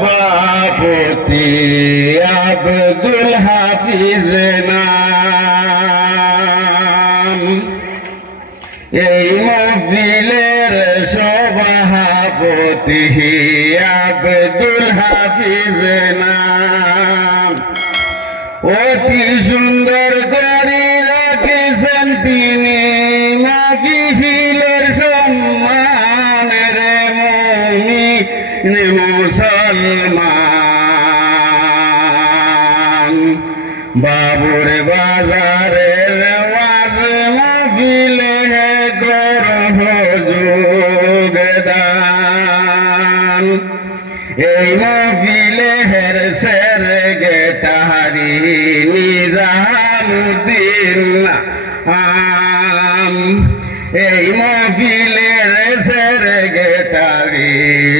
সভাপতি আব্দুল হাফিজ নাম। এই মহফিলের সভাপতি আব্দুল হাফিজ নাম। অতি সুন্দর মুসলমান। বাবুর বাজারের ওয়াজ মহফিলে গ্রহ যোগদান। এই মহফিলে হের সের গেটারি নিজামুদ্দিন আম এই মহফিলের সের গেটারি সোনা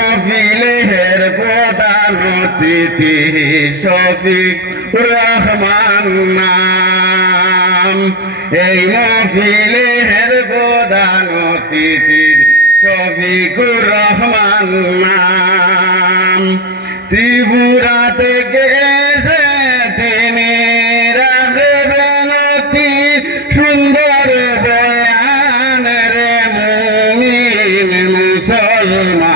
প্রধান শফিক রহমান এই মহিলের প্রধান অতিথি শফিকুর রহমান নাম। ত্রিপুরা থেকে সুন্দর বয়ান রে মুসলমান।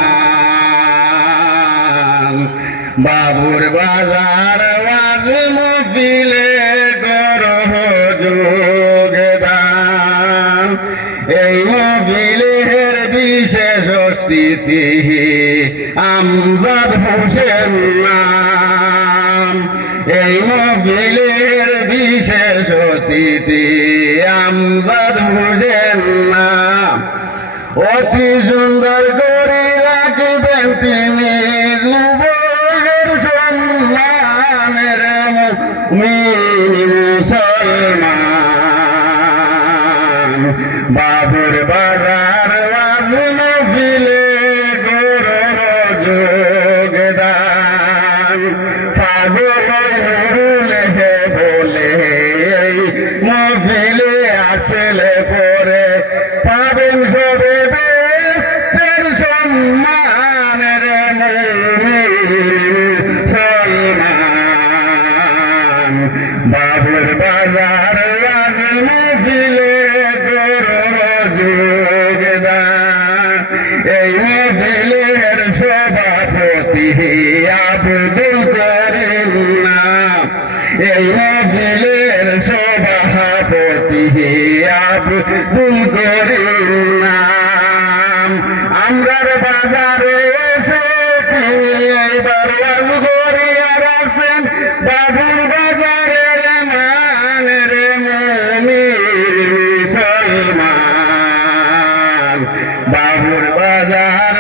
বাবুর বাজার ওয়াজ মফিলে করহ যোগদান এই মফিলের বিশেষ স্থিতি আমজাদ হোসেন নাম। এই মফিলের বিশেষ অতিথি আমজাদ হোসেন নাম। অতি সুন্দর করে রাখবেন তিনি মুমিন মুসলমান বাবুর বাজার বাজুন ফিলে গোর যোগদান। পাগল হে বলে মফিলে আসলে পরে পাবেন সবে বেস্তের সম্মান রে সলমান বাবুর বাজার রাজ মফিলে যোগদান এই মফিলের সভাপতি আব্দুল করিম নাম এই মফিলের সভাপতি আব্দুল করিম নাম আমরার বাজারে এসে এইবার ওয়াজ করিয়া রাখছেন বাবুর বাজারের মান রে মুমিন মুসলমান। বাবুর বাজার